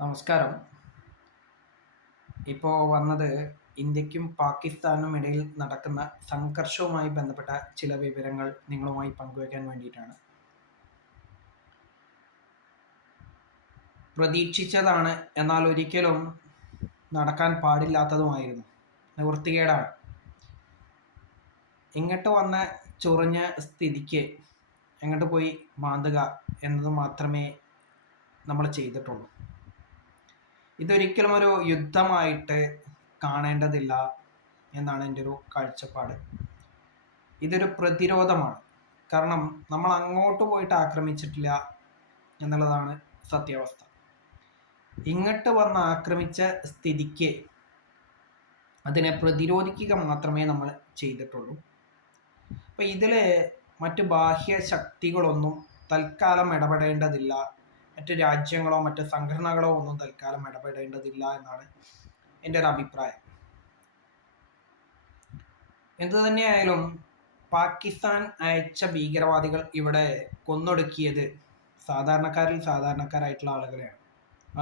നമസ്കാരം. ഇപ്പോൾ വന്നത് ഇന്ത്യക്കും പാകിസ്ഥാനും ഇടയിൽ നടക്കുന്ന സംഘർഷവുമായി ബന്ധപ്പെട്ട ചില വിവരങ്ങൾ നിങ്ങളുമായി പങ്കുവയ്ക്കാൻ വേണ്ടിയിട്ടാണ്. പ്രതീക്ഷിച്ചതാണ്, എന്നാൽ ഒരിക്കലും നടക്കാൻ പാടില്ലാത്തതുമായിരുന്നു. നിവൃത്തികേടാണ്. ഇങ്ങോട്ട് വന്ന ചൊറിഞ്ഞ സ്ഥിതിക്ക് എങ്ങോട്ട് പോയി മാന്തുക എന്നത് മാത്രമേ നമ്മൾ ചെയ്തിട്ടുള്ളൂ. ഇതൊരിക്കലും ഒരു യുദ്ധമായിട്ട് കാണേണ്ടതില്ല എന്നാണ് എൻ്റെ ഒരു കാഴ്ചപ്പാട്. ഇതൊരു പ്രതിരോധമാണ്. കാരണം നമ്മൾ അങ്ങോട്ട് പോയിട്ട് ആക്രമിച്ചിട്ടില്ല എന്നുള്ളതാണ് സത്യാവസ്ഥ. ഇങ്ങോട്ട് വന്ന് ആക്രമിച്ച സ്ഥിതിക്ക് അതിനെ പ്രതിരോധിക്കുക മാത്രമേ നമ്മൾ ചെയ്തിട്ടുള്ളൂ. അപ്പം ഇതിൽ മറ്റ് ബാഹ്യ ശക്തികളൊന്നും തൽക്കാലം ഇടപെടേണ്ടതില്ല, മറ്റ് രാജ്യങ്ങളോ മറ്റ് സംഘടനകളോ ഒന്നും തൽക്കാലം ഇടപെടേണ്ടതില്ല എന്നാണ് എൻ്റെ ഒരു അഭിപ്രായം. എന്തു തന്നെയായാലും പാകിസ്ഥാൻ അയച്ച ഭീകരവാദികൾ ഇവിടെ കൊന്നൊടുക്കിയത് സാധാരണക്കാരിൽ സാധാരണക്കാരായിട്ടുള്ള ആളുകളെയാണ്,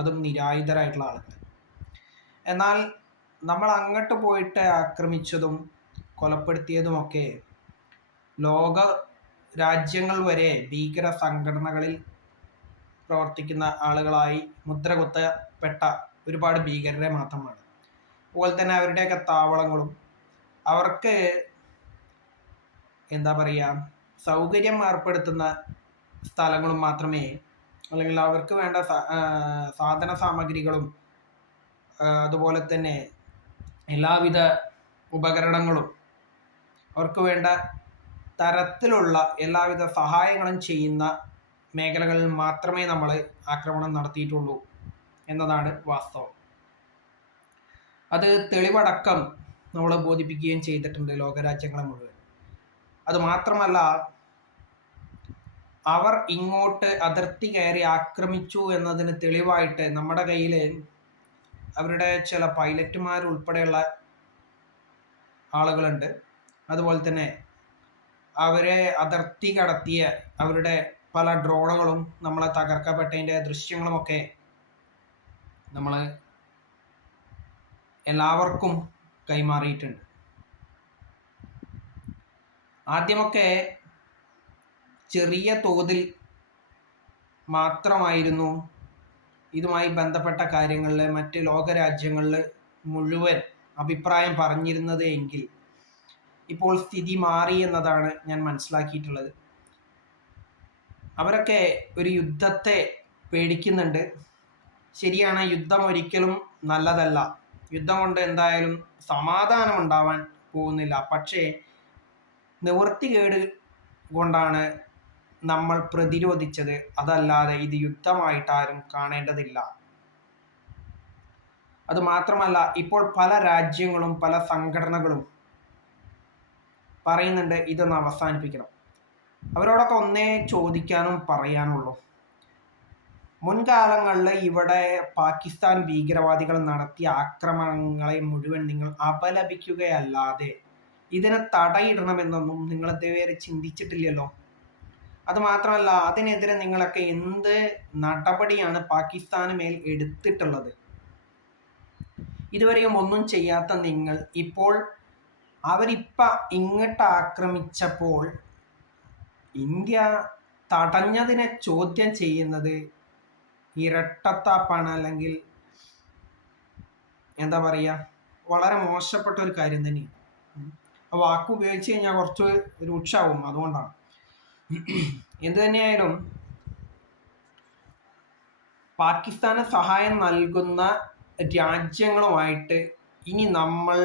അതും നിരായുധരായിട്ടുള്ള ആളുകൾ. എന്നാൽ നമ്മൾ അങ്ങോട്ട് പോയിട്ട് ആക്രമിച്ചതും കൊലപ്പെടുത്തിയതുമൊക്കെ ലോക രാജ്യങ്ങൾ വരെ ഭീകര സംഘടനകളിൽ പ്രവർത്തിക്കുന്ന ആളുകളായി മുദ്ര കുത്തപ്പെട്ട ഒരുപാട് ഭീകരരെ മാത്രമാണ്. അതുപോലെ തന്നെ അവരുടെയൊക്കെ താവളങ്ങളും അവർക്ക് എന്താ പറയുക സൗകര്യം ഏർപ്പെടുത്തുന്ന സ്ഥലങ്ങളും മാത്രമേ, അല്ലെങ്കിൽ അവർക്ക് വേണ്ട സാധന സാമഗ്രികളും അതുപോലെ തന്നെ എല്ലാവിധ ഉപകരണങ്ങളും അവർക്ക് വേണ്ട തരത്തിലുള്ള എല്ലാവിധ സഹായങ്ങളും ചെയ്യുന്ന മേഖലകളിൽ മാത്രമേ നമ്മൾ ആക്രമണം നടത്തിയിട്ടുള്ളൂ എന്നതാണ് വാസ്തവം. അത് തെളിവടക്കം നമ്മൾ ബോധിപ്പിക്കുകയും ചെയ്തിട്ടുണ്ട് ലോകരാജ്യങ്ങളെ മുഴുവൻ. അതുമാത്രമല്ല, അവർ ഇങ്ങോട്ട് അതിർത്തി കയറി ആക്രമിച്ചു എന്നതിന് തെളിവായിട്ട് നമ്മുടെ കയ്യിൽ അവരുടെ ചില പൈലറ്റുമാരുൾപ്പെടെയുള്ള ആളുകളുണ്ട്. അതുപോലെ തന്നെ അവരെ അതിർത്തി കടത്തിയ അവരുടെ പല ഡ്രോണുകളും നമ്മളെ തകർക്കപ്പെട്ടതിൻ്റെ ദൃശ്യങ്ങളുമൊക്കെ നമ്മൾ എല്ലാവർക്കും കൈമാറിയിട്ടുണ്ട്. ആദ്യമൊക്കെ ചെറിയ തോതിൽ മാത്രമായിരുന്നു ഇതുമായി ബന്ധപ്പെട്ട കാര്യങ്ങളിൽ മറ്റ് ലോകരാജ്യങ്ങളിൽ മുഴുവൻ അഭിപ്രായം പറഞ്ഞിരുന്നത് എങ്കിൽ ഇപ്പോൾ സ്ഥിതി മാറി എന്നതാണ് ഞാൻ മനസ്സിലാക്കിയിട്ടുള്ളത്. അവരൊക്കെ ഒരു യുദ്ധത്തെ പേടിക്കുന്നുണ്ട്. ശരിയാണ്, യുദ്ധം ഒരിക്കലും നല്ലതല്ല. യുദ്ധം കൊണ്ട് എന്തായാലും സമാധാനം ഉണ്ടാവാൻ പോകുന്നില്ല. പക്ഷേ നിവൃത്തികേട് കൊണ്ടാണ് നമ്മൾ പ്രതിരോധിച്ചത്, അതല്ലാതെ ഇത് യുദ്ധമായിട്ട് ആരും കാണേണ്ടതില്ല. അതുമാത്രമല്ല, ഇപ്പോൾ പല രാജ്യങ്ങളും പല സംഘടനകളും പറയുന്നുണ്ട് ഇതൊന്ന് അവസാനിപ്പിക്കണം. അവരോടൊക്കെ ഒന്നേ ചോദിക്കാനും പറയാനുള്ളൂ. മുൻകാലങ്ങളിൽ ഇവിടെ പാകിസ്ഥാൻ ഭീകരവാദികൾ നടത്തിയ ആക്രമണങ്ങളെ മുഴുവൻ നിങ്ങൾ അപലപിക്കുകയല്ലാതെ ഇതിനെ തടയിടണമെന്നൊന്നും നിങ്ങൾ ഇതുവരെ ചിന്തിച്ചിട്ടില്ലല്ലോ. അതുമാത്രമല്ല, അതിനെതിരെ നിങ്ങളൊക്കെ എന്ത് നടപടിയാണ് പാകിസ്ഥാന് മേൽ എടുത്തിട്ടുള്ളത്? ഇതുവരെയും ഒന്നും ചെയ്യാത്ത നിങ്ങൾ ഇപ്പോൾ അവരിപ്പം ഇങ്ങോട്ട് ആക്രമിച്ചപ്പോൾ ഇന്ത്യ തടഞ്ഞതിനെ ചോദ്യം ചെയ്യുന്നത് ഇരട്ടത്താപ്പാണ്, അല്ലെങ്കിൽ എന്താ പറയുക, വളരെ മോശപ്പെട്ട ഒരു കാര്യം തന്നെയാണ്. ആ വാക്ക് ഉപയോഗിച്ച് കഴിഞ്ഞാൽ കുറച്ച് രൂക്ഷമാവും, അതുകൊണ്ടാണ്. എന്തു തന്നെയായാലും പാകിസ്ഥാന് സഹായം നൽകുന്ന രാജ്യങ്ങളുമായിട്ട് ഇനി നമ്മൾ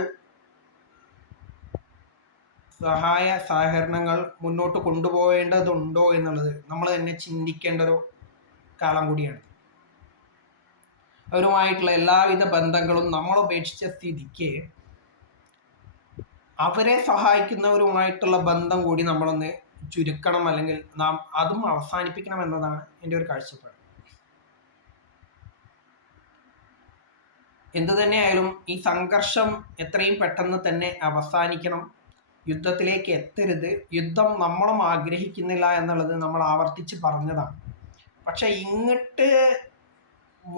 സഹായ സഹകരണങ്ങൾ മുന്നോട്ട് കൊണ്ടുപോകേണ്ടതുണ്ടോ എന്നുള്ളത് നമ്മൾ തന്നെ ചിന്തിക്കേണ്ട ഒരു കാലം കൂടിയാണ്. അവരുമായിട്ടുള്ള എല്ലാവിധ ബന്ധങ്ങളും നമ്മൾ ഉപേക്ഷിച്ച സ്ഥിതിക്ക് അവരെ സഹായിക്കുന്നവരുമായിട്ടുള്ള ബന്ധം കൂടി നമ്മളൊന്ന് ചുരുക്കണം, അല്ലെങ്കിൽ നാം അതും അവസാനിപ്പിക്കണം എന്നതാണ് എൻ്റെ ഒരു കാഴ്ചപ്പാട്. എന്തു തന്നെയായാലും ഈ സംഘർഷം എത്രയും പെട്ടെന്ന് തന്നെ അവസാനിക്കണം. യുദ്ധത്തിലേക്ക് എത്തരുത്. യുദ്ധം നമ്മളും ആഗ്രഹിക്കുന്നില്ല എന്നുള്ളത് നമ്മൾ ആവർത്തിച്ച് പറഞ്ഞതാണ്. പക്ഷെ ഇങ്ങോട്ട്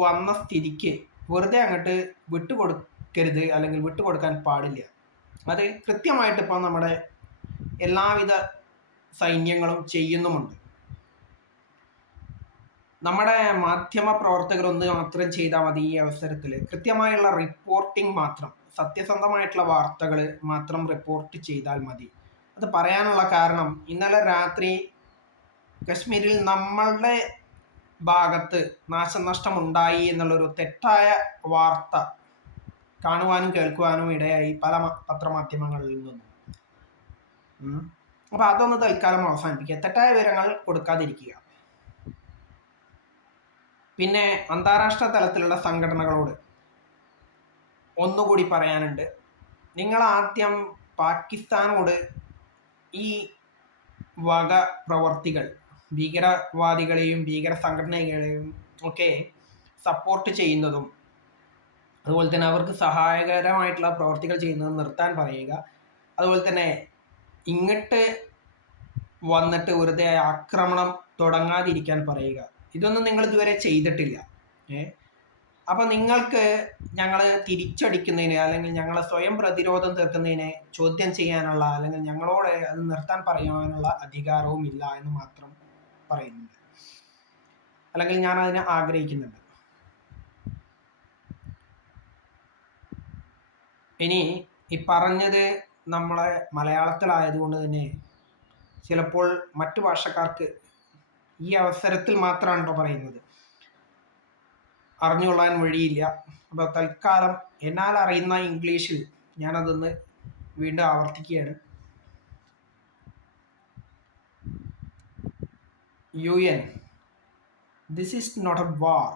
വന്ന സ്ഥിതിക്ക് വെറുതെ അങ്ങോട്ട് വിട്ടുകൊടുക്കരുത്, അല്ലെങ്കിൽ വിട്ടുകൊടുക്കാൻ പാടില്ല. അത് കൃത്യമായിട്ട് ഇപ്പം നമ്മുടെ എല്ലാവിധ സൈന്യങ്ങളും ചെയ്യുന്നുമുണ്ട്. നമ്മുടെ മാധ്യമ പ്രവർത്തകരൊന്ന് മാത്രം ചെയ്താൽ മതി. ഈ അവസരത്തിൽ കൃത്യമായുള്ള റിപ്പോർട്ടിംഗ് മാത്രം, സത്യസന്ധമായിട്ടുള്ള വാർത്തകൾ മാത്രം റിപ്പോർട്ട് ചെയ്താൽ മതി. അത് പറയാനുള്ള കാരണം, ഇന്നലെ രാത്രി കശ്മീരിൽ നമ്മളുടെ ഭാഗത്ത് നാശനഷ്ടം ഉണ്ടായി എന്നുള്ളൊരു തെറ്റായ വാർത്ത കാണുവാനും കേൾക്കുവാനും ഇടയായി പല പത്രമാധ്യമങ്ങളിൽ നിന്നും. അപ്പം അതൊന്ന് തൽക്കാലം അവസാനിപ്പിക്കുക, തെറ്റായ വിവരങ്ങൾ കൊടുക്കാതിരിക്കുക. പിന്നെ അന്താരാഷ്ട്ര തലത്തിലുള്ള സംഘടനകളോട് ഒന്നുകൂടി പറയാനുണ്ട്. നിങ്ങൾ ആദ്യം പാകിസ്ഥാനോട് ഈ വക പ്രവർത്തികൾ, ഭീകരവാദികളെയും ഭീകര സംഘടനകളെയും ഒക്കെ സപ്പോർട്ട് ചെയ്യുന്നതും അതുപോലെ തന്നെ അവർക്ക് സഹായകരമായിട്ടുള്ള പ്രവർത്തികൾ ചെയ്യുന്നതും നിർത്താൻ പറയുക. അതുപോലെ തന്നെ ഇങ്ങോട്ട് വന്നിട്ട് വെറുതെ ആക്രമണം തുടങ്ങാതിരിക്കാൻ പറയുക. ഇതൊന്നും നിങ്ങൾ ഇതുവരെ ചെയ്തിട്ടില്ല. അപ്പം നിങ്ങൾക്ക് ഞങ്ങൾ തിരിച്ചടിക്കുന്നതിന്, അല്ലെങ്കിൽ ഞങ്ങളെ സ്വയം പ്രതിരോധം തീർക്കുന്നതിനെ ചോദ്യം ചെയ്യാനുള്ള, അല്ലെങ്കിൽ ഞങ്ങളോട് അത് നിർത്താൻ പറയാനുള്ള അധികാരവും ഇല്ല എന്ന് മാത്രം പറയുന്നുണ്ട്, അല്ലെങ്കിൽ ഞാൻ അതിനെ ആഗ്രഹിക്കുന്നുണ്ട്. ഇനി ഈ പറഞ്ഞത് നമ്മളെ മലയാളത്തിലായതുകൊണ്ട് തന്നെ ചിലപ്പോൾ മറ്റു ഭാഷക്കാർക്ക് ഈ അവസരത്തിൽ മാത്രമാണ് പറയുന്നത്, അറിഞ്ഞുകൊള്ളാൻ വഴിയില്ല. അപ്പോൾ തൽക്കാലം എന്നാൽ അറിയുന്ന ഇംഗ്ലീഷിൽ ഞാനതൊന്ന് വീണ്ടും ആവർത്തിക്കുകയാണ്. UN, this is not a war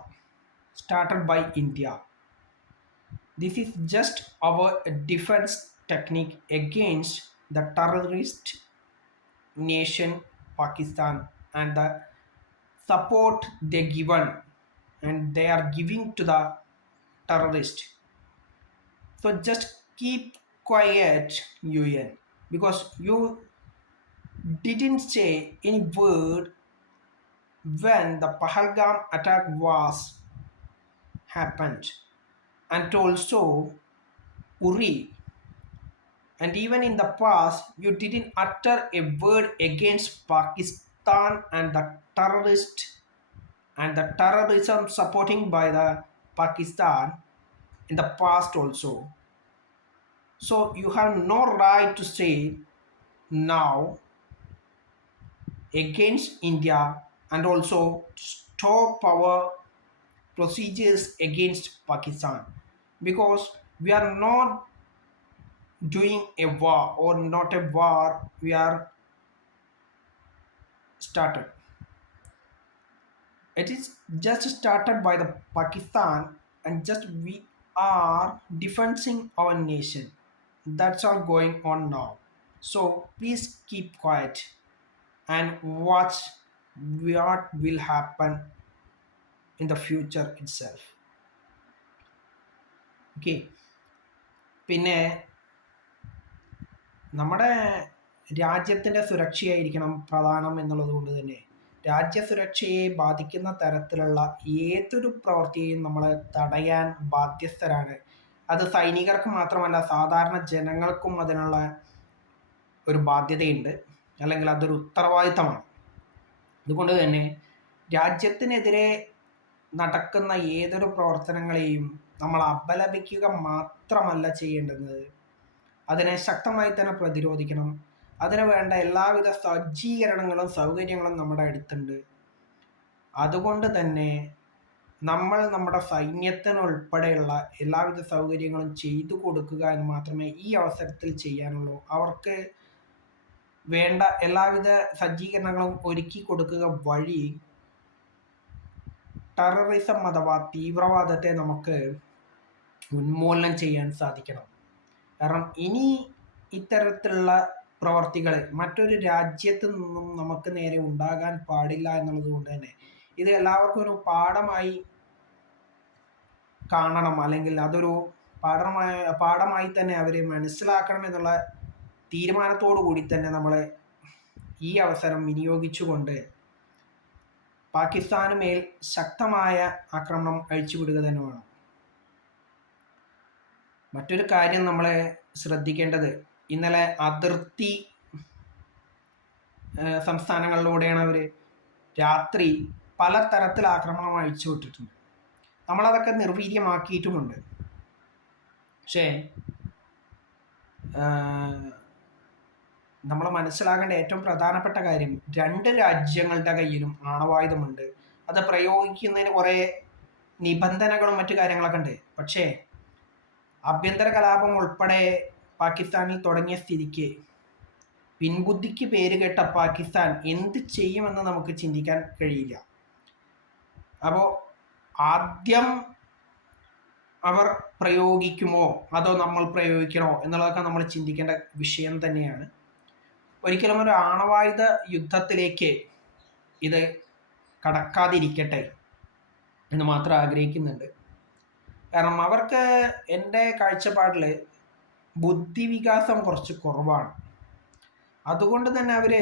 started by India. This is just our defense technique against the terrorist nation Pakistan and the support they given and they are giving to the terrorist. So just keep quiet, UN, because you didn't say any word when the Pahalgam attack was happened, and also Uri, and even in the past you didn't utter a word against Pakistan and the terrorist and the terrorism supporting by the Pakistan in the past also. So you have no right to say now against India and also stop our procedures against Pakistan, because we are not doing a war, or not a war we are started. It is just started by the Pakistan, and just we are defending our nation. That's all going on now. So please keep quiet and watch what will happen in the future itself. Okay. പിന്നെ നമ്മുടെ രാജ്യത്തിൻ്റെ സുരക്ഷയായിരിക്കണം പ്രധാനം എന്നുള്ളത് കൊണ്ട് തന്നെ രാജ്യസുരക്ഷയെ ബാധിക്കുന്ന തരത്തിലുള്ള ഏതൊരു പ്രവൃത്തിയെയും നമ്മൾ തടയാൻ ബാധ്യസ്ഥരാണ്. അത് സൈനികർക്ക് മാത്രമല്ല, സാധാരണ ജനങ്ങൾക്കും അതിനുള്ള ഒരു ബാധ്യതയുണ്ട്, അല്ലെങ്കിൽ അതൊരു ഉത്തരവാദിത്തമാണ്. അതുകൊണ്ട് തന്നെ രാജ്യത്തിനെതിരെ നടക്കുന്ന ഏതൊരു പ്രവർത്തനങ്ങളെയും നമ്മൾ അപലപിക്കുക മാത്രമല്ല ചെയ്യേണ്ടത്, അതിനെ ശക്തമായി തന്നെ പ്രതിരോധിക്കണം. അതിന് വേണ്ട എല്ലാവിധ സജ്ജീകരണങ്ങളും സൗകര്യങ്ങളും നമ്മുടെ അടുത്തുണ്ട്. അതുകൊണ്ട് തന്നെ നമ്മൾ നമ്മുടെ സൈന്യത്തിനുൾപ്പെടെയുള്ള എല്ലാവിധ സൗകര്യങ്ങളും ചെയ്തു കൊടുക്കുക എന്ന് മാത്രമേ ഈ അവസരത്തിൽ ചെയ്യാനുള്ളൂ. അവർക്ക് വേണ്ട എല്ലാവിധ സജ്ജീകരണങ്ങളും ഒരുക്കി കൊടുക്കുക വഴി ടെററിസം അഥവാ തീവ്രവാദത്തെ നമുക്ക് ഉന്മൂലനം ചെയ്യാൻ സാധിക്കണം. കാരണം ഇനി ഇത്തരത്തിലുള്ള പ്രവർത്തികൾ മറ്റൊരു രാജ്യത്ത് നിന്നും നമുക്ക് നേരെ ഉണ്ടാകാൻ പാടില്ല എന്നുള്ളത് കൊണ്ട് തന്നെ ഇത് എല്ലാവർക്കും ഒരു പാഠമായി കാണണം, അല്ലെങ്കിൽ അതൊരു പാഠമായി തന്നെ അവർ മനസ്സിലാക്കണം എന്നുള്ള തീരുമാനത്തോടു കൂടി തന്നെ നമ്മൾ ഈ അവസരം വിനിയോഗിച്ചുകൊണ്ട് പാകിസ്ഥാന് മേൽ ശക്തമായ ആക്രമണം അഴിച്ചുവിടുക തന്നെ വേണം. മറ്റൊരു കാര്യം നമ്മളെ ശ്രദ്ധിക്കേണ്ടത്, ഇന്നലെ അതിർത്തി സംസ്ഥാനങ്ങളിലൂടെയാണ് അവർ രാത്രി പലതരത്തിൽ ആക്രമണം അഴിച്ചുവിട്ടിട്ടുണ്ട്. നമ്മളതൊക്കെ നിർവീര്യമാക്കിയിട്ടുമുണ്ട്. പക്ഷേ നമ്മൾ മനസ്സിലാക്കേണ്ട ഏറ്റവും പ്രധാനപ്പെട്ട കാര്യം, രണ്ട് രാജ്യങ്ങളുടെ കയ്യിലും ആണവായുധമുണ്ട്. അത് പ്രയോഗിക്കുന്നതിന് കുറേ നിബന്ധനകളും മറ്റു കാര്യങ്ങളൊക്കെ ഉണ്ട്. പക്ഷേ ആഭ്യന്തര കലാപം ഉൾപ്പെടെ പാകിസ്ഥാനിൽ തുടങ്ങിയ സ്ഥിതിക്ക് പിൻബുദ്ധിക്ക് പേര് കേട്ട പാകിസ്ഥാൻ എന്ത് ചെയ്യുമെന്ന് നമുക്ക് ചിന്തിക്കാൻ കഴിയില്ല. അപ്പോൾ ആദ്യം അവർ പ്രയോഗിക്കുമോ അതോ നമ്മൾ പ്രയോഗിക്കണോ എന്നുള്ളതൊക്കെ നമ്മൾ ചിന്തിക്കേണ്ട വിഷയം തന്നെയാണ്. ഒരിക്കലും ഒരു ആണവായുധ യുദ്ധത്തിലേക്ക് ഇത് കടക്കാതിരിക്കട്ടെ എന്ന് മാത്രം ആഗ്രഹിക്കുന്നുണ്ട്. കാരണം അവർക്ക് എൻ്റെ കാഴ്ചപ്പാടിൽ ബുദ്ധിവികാസം കുറച്ച് കുറവാണ്. അതുകൊണ്ട് തന്നെ അവർ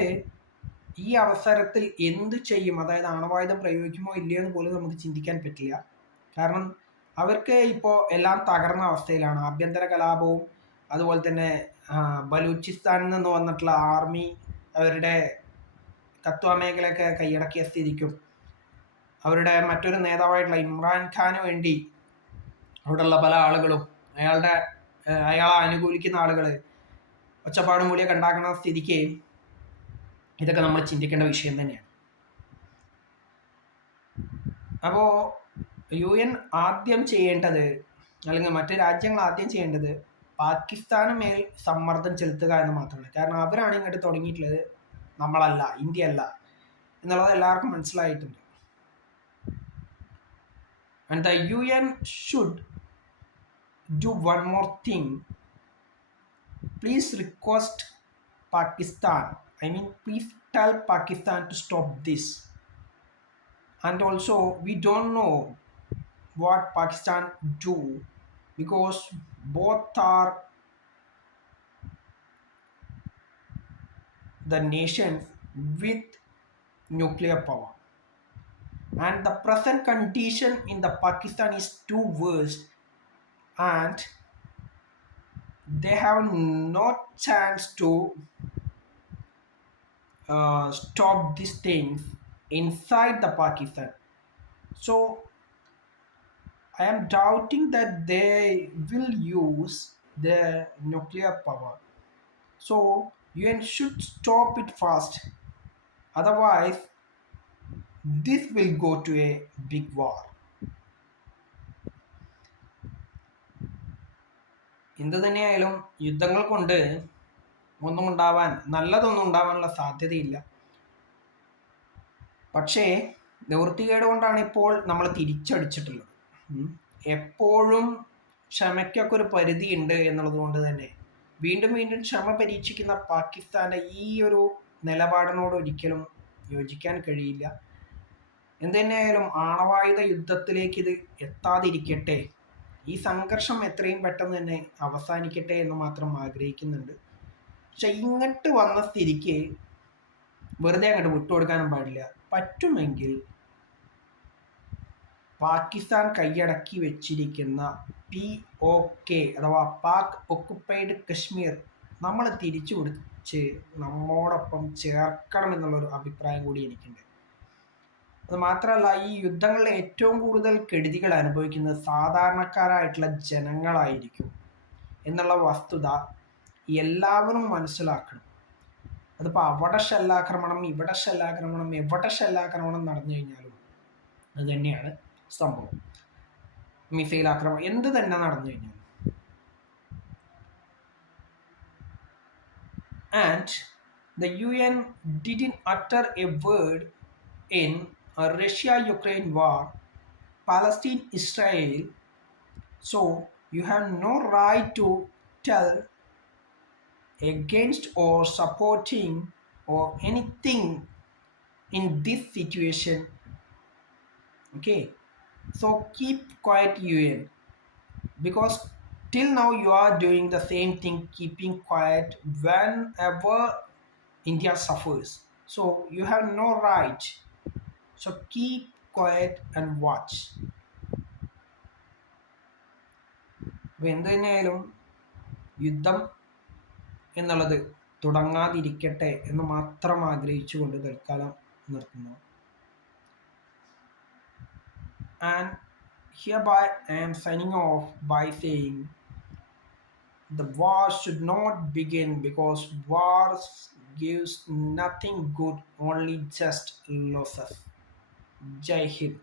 ഈ അവസരത്തിൽ എന്ത് ചെയ്യും, അതായത് ആണവായുധം പ്രയോഗിക്കുമോ ഇല്ലയോ എന്ന് പോലും നമുക്ക് ചിന്തിക്കാൻ പറ്റില്ല. കാരണം അവർക്ക് ഇപ്പോൾ എല്ലാം തകർന്ന അവസ്ഥയിലാണ്. ആഭ്യന്തര കലാപവും അതുപോലെ തന്നെ ബലൂചിസ്ഥാനിൽ നിന്ന് വന്നിട്ടുള്ള ആർമി അവരുടെ കത്വ മേഖലയൊക്കെ കൈയടക്കിയ സ്ഥിതിക്കും അവരുടെ മറ്റൊരു നേതാവായിട്ടുള്ള ഇമ്രാൻഖാന് വേണ്ടി അവിടെയുള്ള പല ആളുകളും അയാളെ അനുകൂലിക്കുന്ന ആളുകൾ ഒച്ചപ്പാടും കൂടിയൊക്കെ ഉണ്ടാക്കുന്ന സ്ഥിതിക്ക് ഇതൊക്കെ നമ്മൾ ചിന്തിക്കേണ്ട വിഷയം തന്നെയാണ്. അപ്പോൾ UN ആദ്യം ചെയ്യേണ്ടത്, അല്ലെങ്കിൽ മറ്റു രാജ്യങ്ങൾ ആദ്യം ചെയ്യേണ്ടത് പാകിസ്ഥാന് മേൽ സമ്മർദ്ദം ചെലുത്തുക എന്ന് മാത്രമാണ്. കാരണം അവരാണ് ഇങ്ങോട്ട് തുടങ്ങിയിട്ടുള്ളത്, നമ്മളല്ല, ഇന്ത്യ അല്ല എന്നുള്ളത് എല്ലാവർക്കും മനസ്സിലായിട്ടുണ്ട്. And the UN should do one more thing. Please request Pakistan, please tell Pakistan to stop this. And also we don't know what Pakistan do, because both are the nations with nuclear power, and the present condition in the Pakistan is too worse, and they have no chance to stop these things inside the Pakistan. So I am doubting that they will use their nuclear power. So UN should stop it fast. Otherwise, this will go to a big war. എന്ത് തന്നെയായാലും യുദ്ധങ്ങൾ കൊണ്ട് നല്ലതൊന്നും ഉണ്ടാവാനുള്ള സാധ്യതയില്ല. പക്ഷേ നിവൃത്തികേട് കൊണ്ടാണ് ഇപ്പോൾ നമ്മൾ തിരിച്ചടിച്ചിട്ടുള്ളത്. എപ്പോഴും ക്ഷമയ്ക്കൊക്കെ ഒരു പരിധി ഉണ്ട് എന്നുള്ളത് കൊണ്ട് തന്നെ വീണ്ടും വീണ്ടും ക്ഷമ പരീക്ഷിക്കുന്ന പാകിസ്ഥാൻ്റെ ഈ ഒരു നിലപാടിനോട് ഒരിക്കലും യോജിക്കാൻ കഴിയില്ല. എന്ത് തന്നെയായാലും ആണവായുധ യുദ്ധത്തിലേക്ക് ഇത് എത്താതിരിക്കട്ടെ, ഈ സംഘർഷം എത്രയും പെട്ടെന്ന് തന്നെ അവസാനിക്കട്ടെ എന്ന് മാത്രം ആഗ്രഹിക്കുന്നുണ്ട്. പക്ഷെ ഇങ്ങോട്ട് വന്ന സ്ഥിതിക്ക് വെറുതെ അങ്ങോട്ട് വിട്ടുകൊടുക്കാനും പാടില്ല. പറ്റുമെങ്കിൽ പാകിസ്ഥാൻ കൈയടക്കി വെച്ചിരിക്കുന്ന POK അഥവാ പാക് ഒക്കുപ്പൈഡ് കശ്മീർ നമ്മൾ തിരിച്ചു പിടിച്ച് നമ്മോടൊപ്പം ചേർക്കണം എന്നുള്ളൊരു അഭിപ്രായം കൂടി എനിക്കുണ്ട്. അത് മാത്രമല്ല, ഈ യുദ്ധങ്ങളിൽ ഏറ്റവും കൂടുതൽ കെടുതികൾ അനുഭവിക്കുന്നത് സാധാരണക്കാരായിട്ടുള്ള ജനങ്ങളായിരിക്കും എന്നുള്ള വസ്തുത എല്ലാവരും മനസ്സിലാക്കണം. അതിപ്പോൾ അവിടെ ഷെല്ലാക്രമണം, ഇവിടെ ഷെല്ലാക്രമണം, എവിടെ ഷെല്ലാക്രമണം നടന്നു കഴിഞ്ഞാലും അത് തന്നെയാണ് സംഭവം. മിസൈൽ ആക്രമണം എന്ത് തന്നെ നടന്നു കഴിഞ്ഞാലും. And the UN didn't utter a word in a Russia-Ukraine war, Palestine-Israel. So you have no right to tell against or supporting or anything in this situation. Okay, so keep quiet UN, because till now you are doing the same thing, keeping quiet whenever India suffers. So you have no right So keep quiet and watch. അപ്പോൾ എന്ത് തന്നെയായാലും യുദ്ധം എന്നുള്ളത് തുടങ്ങാതിരിക്കട്ടെ എന്ന് മാത്രം ആഗ്രഹിച്ചുകൊണ്ട് തൽക്കാലം നിർത്തുന്നു. And hereby I am signing off by saying the war should not begin because war gives nothing good, only just losses. Jai Hind.